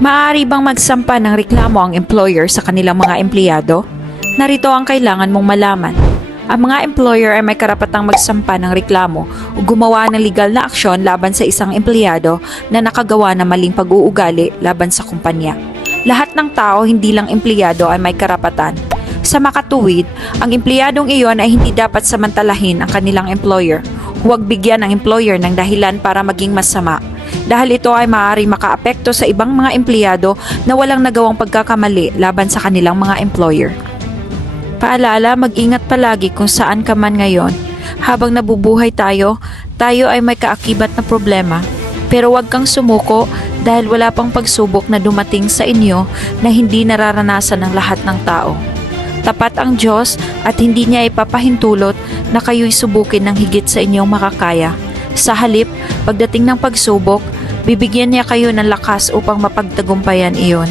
Maaari bang magsampa ng reklamo ang employer sa kanilang mga empleyado? Narito ang kailangan mong malaman. Ang mga employer ay may karapatang magsampa ng reklamo o gumawa ng legal na aksyon laban sa isang empleyado na nakagawa ng maling pag-uugali laban sa kumpanya. Lahat ng tao, hindi lang empleyado, ay may karapatan. Sa makatuwid, ang empleyadong iyon ay hindi dapat samantalahin ang kanilang employer. Huwag bigyan ang employer ng dahilan para maging masama, dahil ito ay maaari makaapekto sa ibang mga empleyado na walang nagawang pagkakamali laban sa kanilang mga employer. Paalala, mag-ingat palagi kung saan ka man ngayon. Habang nabubuhay tayo ay may kaakibat na problema. Pero huwag kang sumuko dahil wala pang pagsubok na dumating sa inyo na hindi nararanasan ng lahat ng tao. Tapat ang Diyos at hindi niya ipapahintulot na kayo'y subukin ng higit sa inyong makakaya. Sa halip, pagdating ng pagsubok, bibigyan niya kayo ng lakas upang mapagtagumpayan iyon.